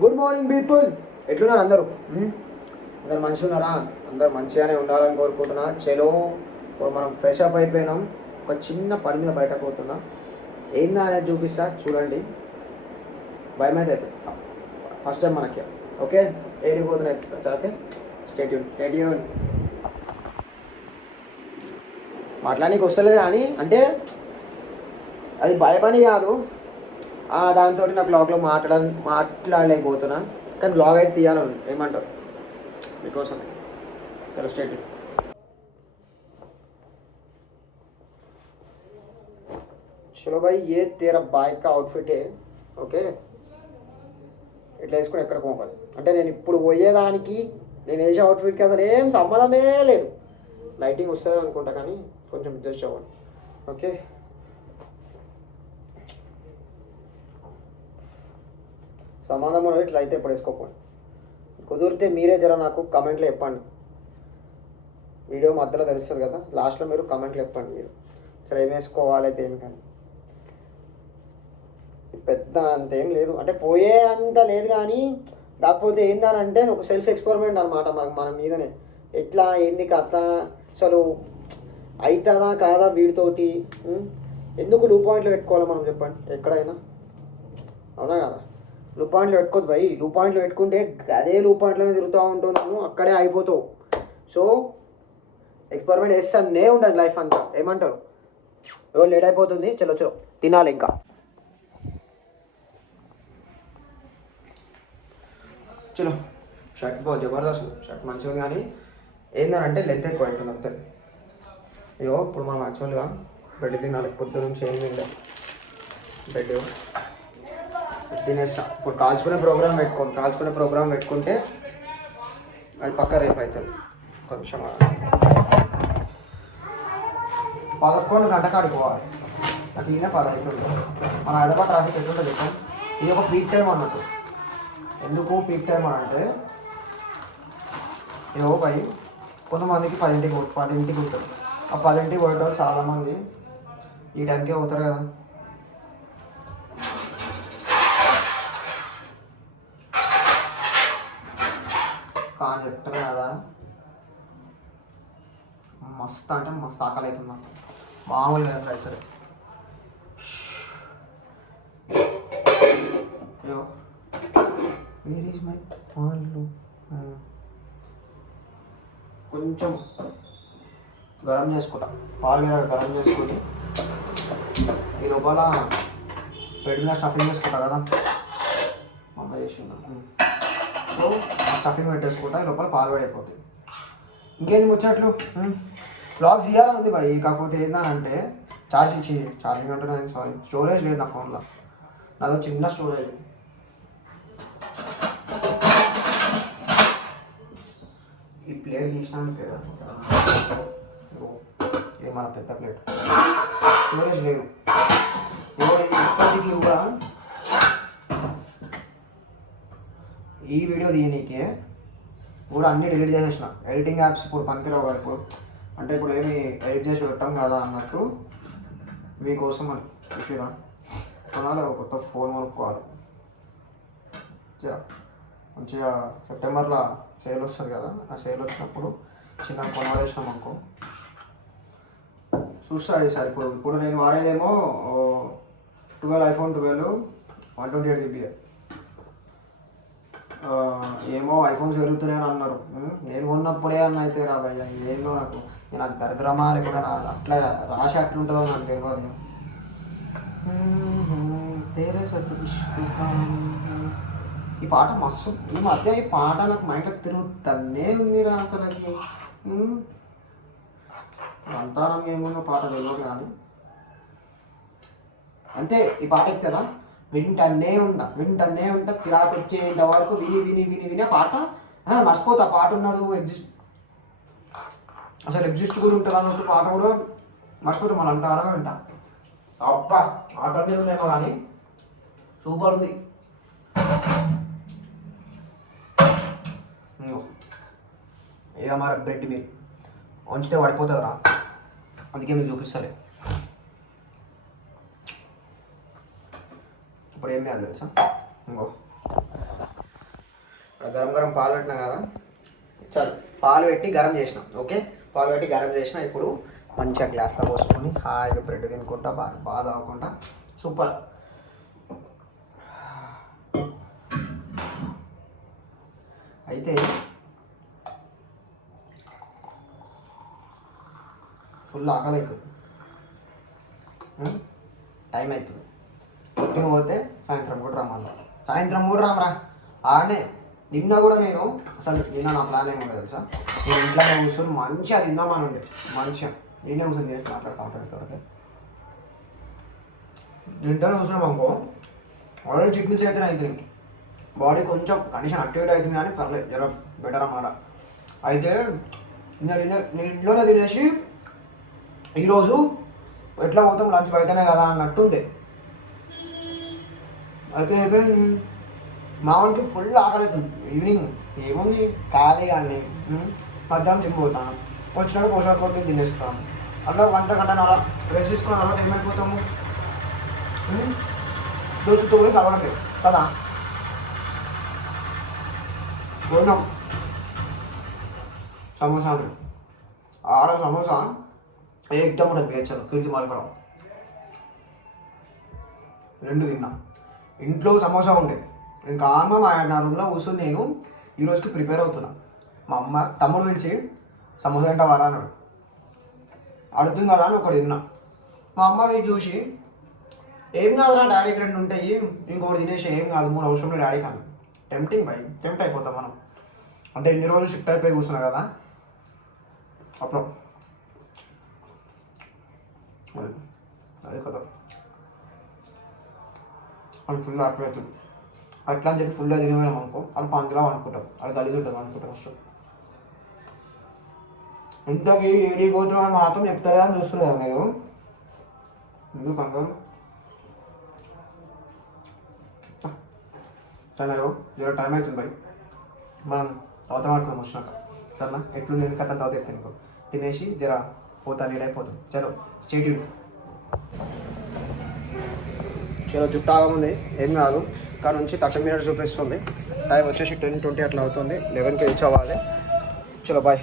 Good morning people. ఎట్లున్నారు అందరూ? అందరు మంచిగా ఉన్నారా? అందరు మంచిగానే ఉండాలని కోరుకుంటున్నా. చలో, ఇప్పుడు మనం ఫ్రెష్ అప్ అయిపోయినాం. ఒక చిన్న పని మీద బయటకు పోతున్నా. ఏందా అనేది చూపిస్తా, చూడండి. భయం అయితే అవుతుంది ఫస్ట్ టైం మనకి. ఓకే, ఏడికి పోతున్నాయి? Okay, stay tune. మాట్లాడానికి వస్తలేదు కానీ అంటే అది భయపని కాదు, దాంతో నాకు బ్లాగ్లో మాట్లాడలేకపోతున్నా. కానీ బ్లాగ్ అయితే తీయాలని ఏమంటారు మీకోసం. చలో స్టేట్. చలో భాయ్, ఏ తేరా బాయ్ కా అవుట్ఫిట్ ఓకే. ఇట్లా వేసుకుని ఎక్కడ పోవాలి అంటే నేను ఇప్పుడు పోయేదానికి నేను వేసే అవుట్ఫిట్కి అసలు ఏం సంబంధమే లేదు. లైటింగ్ వస్తుంది అనుకుంటా కానీ కొంచెం అడ్జస్ట్ అవ్వండి. ఓకే, సంబంధం కూడా ఇట్లా అయితే ఇప్పుడు వేసుకోకండి. కుదిరితే మీరే జర నాకు కమెంట్లో చెప్పండి. వీడియో మధ్యలో తెలుస్తుంది కదా, లాస్ట్లో మీరు కమెంట్లో చెప్పండి మీరు సరే ఏం వేసుకోవాలి దేనికని. పెద్ద అంతేం లేదు అంటే పోయే అంత లేదు కానీ కాకపోతే ఏందనంటే ఒక సెల్ఫ్ ఎక్స్పెరిమెంట్ అనమాట మన మీదనే. ఎట్లా ఏంది కథ అసలు అవుతుందా కాదా వీడితోటి. ఎందుకు లూ పాయింట్లో పెట్టుకోవాలి మనం చెప్పండి ఎక్కడైనా, అవునా కదా? లూ పాయింట్లో పెట్టుకోవద్దు భయ్. లూ పాయింట్లో పెట్టుకుంటే అదే లూ పాయింట్లోనే తిరుగుతూ ఉంటావు, అక్కడే అయిపోతావు. సో ఎక్స్పెరిమెంట్ చేస్తానే ఉండదు లైఫ్ అంతా. ఏమంటారు? ఎవరు లేట్ అయిపోతుంది, చలో చలో తినాలి ఇంకా. చలో, షర్ట్ బాగా జబర్దస్త్, షర్ట్ మంచిగా కానీ ఏంటంటే లెంత్ ఎక్కువ అయిపోయింది అంతే. అయ్యో ఇప్పుడు మనం యాక్చువల్గా బెడ్ తినాలి. పొద్దు నుంచి ఏం తినలేదు, బెడ్ తినేస్తా. ఇప్పుడు కాల్చుకునే ప్రోగ్రామ్ పెట్టుకుంటే అది పక్క రేపు అవుతుంది. కొంచెం 11 గంట కాడిపోవాలి. నాకు ఈయన 10 అవుతుంది. మన హైదరాబాద్ ట్రాఫిక్ ఎట్లుంటుంది చెప్పండి. ఇది ఒక పీక్ టైం అన్నట్టు. ఎందుకు పీక్ టైం అని అంటే ఏవో పై కొంతమందికి 10ంటికి ఉంటుంది. ఆ 10ంటికి పోయేటోళ్ళు చాలామంది ఈ టైంకే పోతారు కదా. కానీ చెప్తారు కదా, మస్తు అంటే మస్తు ఆకలి అవుతుంది నాకు. మామూలుగా అవుతుంది. అయ్యో వేర్ ఈజ్ మై పాలు. కొంచెం గరం చేసుకుంటా, పాలు గరం చేసుకొని ఈ లోపల బెడ్ మీద స్టఫింగ్ చేసుకుంటా కదా, అమ్మ చేసిందా. సో ఆ స్టఫింగ్ పెట్టేసుకుంటా, ఈ లోపల పాలు పడైపోతాయి. ఇంకేంది ముచ్చట్లు. బ్లాగ్స్ తీయాలని ఉంది భయ్, కాకపోతే ఏంటంటే ఛార్జింగ్ అంటున్నాను, సారీ, స్టోరేజ్ లేదు నా ఫోన్లో. నాదో చిన్న స్టోరేజ్. ఈ ప్లేట్ తీసినాను, ఇది మన పెద్ద ప్లేట్, స్టోరేజ్ లేదు. ఇప్పటికీ కూడా ఈ వీడియో తీయనీకే కూడా అన్నీ డిలీట్ చేసేసిన. ఎడిటింగ్ యాప్స్ ఇప్పుడు పనికిరావు కదా ఇప్పుడు, అంటే ఇప్పుడు ఏమి ఎడిట్ చేసి పెట్టాం కదా అన్నట్టు. మీకోసం అని చూసిరా కొనాలి, ఒక కొత్త ఫోన్ కొనుక్కోవాలి. మంచిగా సెప్టెంబర్లో సేల్ వస్తుంది కదా, ఆ సేల్ వచ్చినప్పుడు చిన్న కొనాలేసినాం అనుకో. చూస్తా ఈసారి. ఇప్పుడు నేను వాడేదేమో 12 iPhone 12 128GB. ఏమో ఐఫోన్స్ పెరుగుతున్నాయని అన్నారు. నేను కొన్నప్పుడే అన్న అయితే రాబోయ్యా ఏందో నాకు. నేను అది దరిద్రమా లేకుండా అట్లా రాసి అట్లుంటుందో నాకు తెలియదు. తేరే ఈ పాట మస్తు, ఈ మధ్య ఈ పాట నాకు మైండ్లో తిరుగుతూనే ఉందిరా అసలుకి. అంతరంగ ఏమో పాట తెలియదు కానీ అంతే. ఈ పాట ఎక్తుందా వింటనే ఉంటా చిరాకు వచ్చేంత వరకు విని పాట మర్చిపోతా. పాట ఉన్నది ఎగ్జిస్ట్ కూడా ఉంటుంది అన్నట్టు పాట కూడా మర్చిపోతాం. మళ్ళీ అంతకాలంగా వింటా. అబ్బా ఆకలి మీద ఉండేమో కానీ సూపర్ ఉంది. ఇక మరి బ్రెడ్ మీరు వంచితే పడిపోతుందిరా, అందుకే మీకు చూపిస్తలే. ఇప్పుడు ఏం చేయాలి తెలుసా, ఇంకో గరం గరం పాలు పెట్టినా కదా, చాలు పాలు పెట్టి గరం చేసిన. ఓకే, పాలు పెట్టి గరం చేసిన. ఇప్పుడు మంచిగా గ్లాస్లో పోసుకొని హాయిగా బ్రెడ్ తినుకుంటా బాగా తాగుకుంటా. సూపర్. అయితే ఫుల్ ఆకలి అవుతుంది, టైం అవుతుంది. పొద్దున పోతే సాయంత్రం కూడా రమ్మన్నా. సాయంత్రం కూడా రామరా ఆనే. నిన్న కూడా నేను నిన్న నా ప్లాన్ ఏమో తెలుసా, నేను ఇంట్లోనే కూర్చొని మంచిగా తిందామని ఉండే. మంచిగా నేనే కూర్చొని తినేసి మాట్లాడుతూ ఉంటాను. ఇంట్లోనే కూర్చున్నాం అనుకో, ఆల్రెడీ చికెన్ చేతనే అవుతుంది, బాడీ కొంచెం కండిషన్ యాక్టివేట్ అవుతుంది, కానీ పర్లేదు, జర బెటర్ అన్నమాట. అయితే నేను ఇంట్లోనే తినేసి ఈరోజు ఎట్లా పోతాం లంచ్ బయటనే కదా అన్నట్టు ఉండే. అయితే మామూలుకి ఫుల్ ఆకలి అవుతుంది. ఈవినింగ్ ఏముంది ఖాళీ కానీ మధ్యాహ్నం జిమ్ పోతాను, వచ్చినాక పోషాక కొట్టి తినేస్తాను. అట్లా గంటన్నర రెస్ట్ తీసుకున్న తర్వాత ఏమైపోతాము, దోస్తుతో పోయి కలవడం కదా. పోయినాం సమోసా, ఆడ సమోసా ఏకదం ఉంటుంది పేర్చాను, కీర్తి మాల్పడం 2 తిన్నా. ఇంట్లో సమోసా ఉండే, ఇంకా నా రూమ్లో కూర్చొని నేను ఈరోజుకి ప్రిపేర్ అవుతున్నా. మా అమ్మ తమ్ముడు పిలిచి సమోసా తింటా వారా అన్నాడు. అడుగుతుంది కదా అని ఒకటి తిన్నా. మా అమ్మ వీటి చూసి ఏం కాదురా డాడీకి 2 ఉంటాయి, ఇంకొకటి తినేసి ఏం కాదు, 3 అవసరం డాడీ కానీ. టెంప్ట్ అయిపోతాం మనం. అంటే ఎన్ని రోజులు షిఫ్ట్ అయిపోయి కూర్చున్నా కదా అప్పుడు. అదే కదా, వాళ్ళు ఫుల్ ఆకలి అట్లా అని చెప్పి ఫుల్గా తినేవాళ్ళం అనుకో, వాళ్ళు పందులాం అనుకుంటాం, వాళ్ళు గలీజ్ ఉంటాం అనుకుంటాం. ఫస్ట్ ఇంతకీ ఏడీ పోతున్నాం అని మాత్రం చెప్తారా అని చూస్తున్నారు మీరు. ఎందుకు కంగారు? సరే జర టైం అవుతుంది భయ్, మనం తర్వాత మాట్లాడుకుందాం వచ్చినాక. సరేనా? ఎట్లుంది కథ తర్వాత చెప్తాను. తినేసి జర పోతా, లేట్ అయిపోతాం. చలో స్టేట్యూడ్. చలో జుట్టు ఆగముంది, ఏం కాదు. ఇక్కడ నుంచి 30 మినిట్స్ చూపిస్తుంది. టైం వచ్చేసి 10:20 అట్లా అవుతుంది. 11కి రీచ్ అవ్వాలి. చలో బాయ్.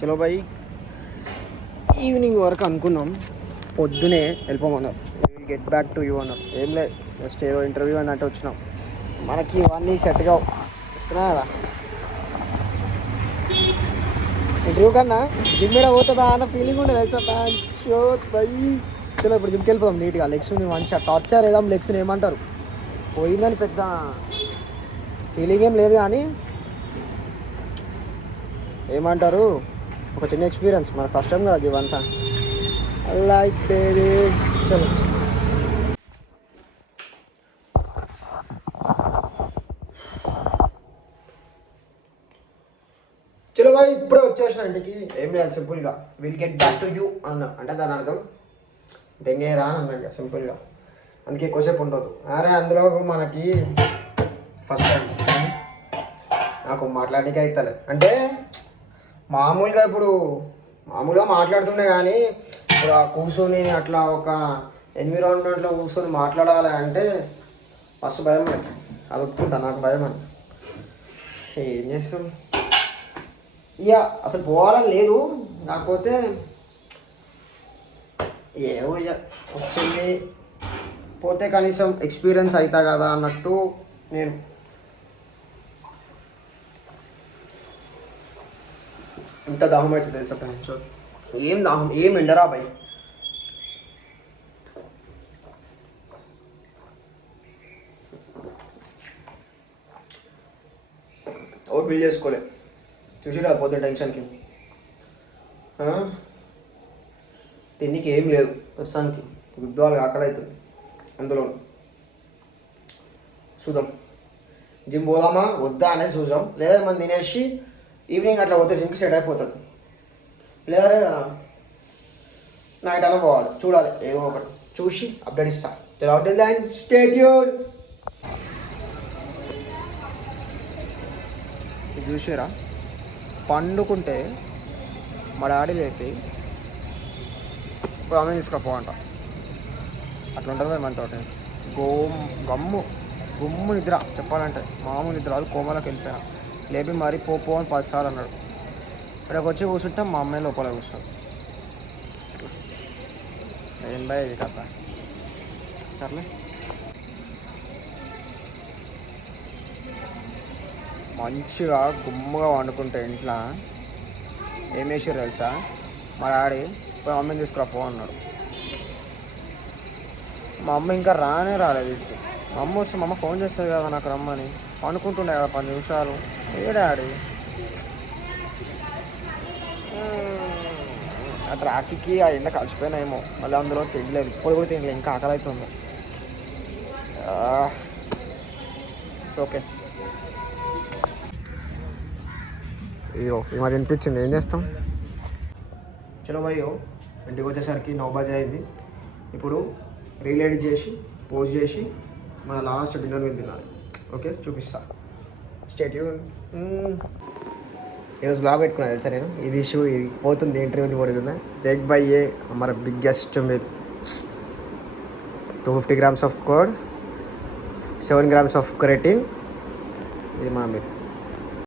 చలో బాయ్. ఈవినింగ్ వరకు అనుకున్నాం, పొద్దునే వెళ్ళిపోమన్నారు. Will get back to you అన్నారు. ఏం లేదు, జస్ట్ ఏవో ఇంటర్వ్యూ అన్నట్టు వచ్చినాం. మనకి ఇవన్నీ సెట్ కావు, చెప్తున్నా కదా. ఇంటర్వ్యూ కన్నా జిమ్ మీద పోతుందా అన్న ఫీలింగ్ ఉండదు తెలుసా. Show by. చలో ఇప్పుడు జిమ్కి వెళ్ళిపోదాం నీట్గా. లెగ్స్ని మంచిగా టార్చర్ వేద్దాం. లెగ్స్ని ఏమంటారు, పోయిందని పెద్ద ఫీలింగ్ ఏం లేదు, కానీ ఏమంటారు ఒక చిన్న ఎక్స్పీరియన్స్. మన ఫస్ట్ టైం కదా ఇవంతా. Like baby. చలో చలో బాయ్. ఇప్పుడే వచ్చేసిన ఇంటికి. ఏం లేదు, సింపుల్గా will get back to you అన్నా. అంటే దాని అర్థం దెంగేరా అని అన్నాడు సింపుల్గా. అందుకే ఎక్కువసేపు ఉండదు. అరే అందులో మనకి ఫస్ట్ టైం నాకు మాట్లాడడానికి అవుతలే. అంటే మామూలుగా మాట్లాడుతుండే, కానీ ఇప్పుడు ఆ కూర్చొని అట్లా ఒక ఎన్విరాన్మెంట్లో కూర్చొని మాట్లాడాలి అంటే ఫస్ట్ భయం మనకి. అది ఒప్పుకుంటా, నాకు భయం అని. ఏం చేస్తాం ఇక, అసలు పోవాలని లేదు. కాకపోతే ఏమో ఇక వచ్చింది, పోతే కనీసం ఎక్స్పీరియన్స్ అవుతా కదా అన్నట్టు నేను. ఇంత దాహం అవుతుంది తెలుసా ఫ్రెండ్స్. ఏం దాహం, ఏం ఎండరా భయ్. ఓట్ బిల్ చేసుకోలే, చూసిరా పోతే టెన్షన్కి. తిన్నికి ఏం లేదు ప్రస్తుతానికి. గుద్దాలు ఆకలవుతుంది అందులో. చూద్దాం జిమ్ పోదామా వద్దా అనేది చూద్దాం. లేదా మనం తినేసి ఈవినింగ్ అట్లా పోతే జిమ్కి సెట్ అయిపోతుంది. లేదా నైట్ అయినా పోవాలి, చూడాలి ఏదో ఒకటి చూసి అప్డేట్ ఇస్తా. Stay tuned. చూసారా, పండుకుంటే మా డాడీ లేపి ఇప్పుడు ఆమె తీసుకుపో అంట. అట్లా ఉంటుంది మరి మనతోటి. గమ్ము గుమ్ము నిద్ర చెప్పాలంటే మామూలు నిద్ర అది కోమలోకి వెళ్ళిపోయినా. లేపి మరీ పో అని 10 సార్లు అన్నాడు. ఇక్కడికి వచ్చి కూర్చుంటాం, మా అమ్మాయి లోపల కూర్చోం. ఏం బాయ్ ఇది కథ. సర్లే, మంచిగా గుమ్ముగా వండుకుంటే ఇంట్లో ఏం వేసారు తెలుసా, మా డాడీ పోయి మమ్మీని తీసుకురా అన్నాడు. మా అమ్మ ఇంకా రాలేదు ఇంటికి. మా అమ్మ వస్తే మా అమ్మ ఫోన్ చేస్తుంది కదా నాకు రమ్మని, అనుకుంటుండే కదా 10 నిమిషాలు. ఏ డాడీ ఆ ట్రాఫిక్కి ఆ ఎండ కలిసిపోయినాయేమో, మళ్ళీ అందులో తినలేదు, ఇప్పుడు కూడా తినలేదు, ఇంకా ఆకలి అవుతుంది. ఓకే అయ్యో మాది వినిపించింది, ఏం చేస్తాం. చలో భయ్యో, ఇంటికి వచ్చేసరికి 9 బజే అయింది. ఇప్పుడు రీల్ ఎడిట్ చేసి పోస్ట్ చేసి మన లాస్ట్ డిన్నర్ వెళ్ళి తినాలి. ఓకే చూపిస్తా, స్టే ట్యూన్. ఈరోజు బ్లాగ్ పెట్టుకున్నా తెలుసా నేను, ఇది ఇష్యూ ఇది పోతుంది ఇంటర్వ్యూని పడుతుందా. ఎగ్ బై ఏ మన biggest meal, 250 grams of curd, 7 grams of keratin. ఇది మన మీల్.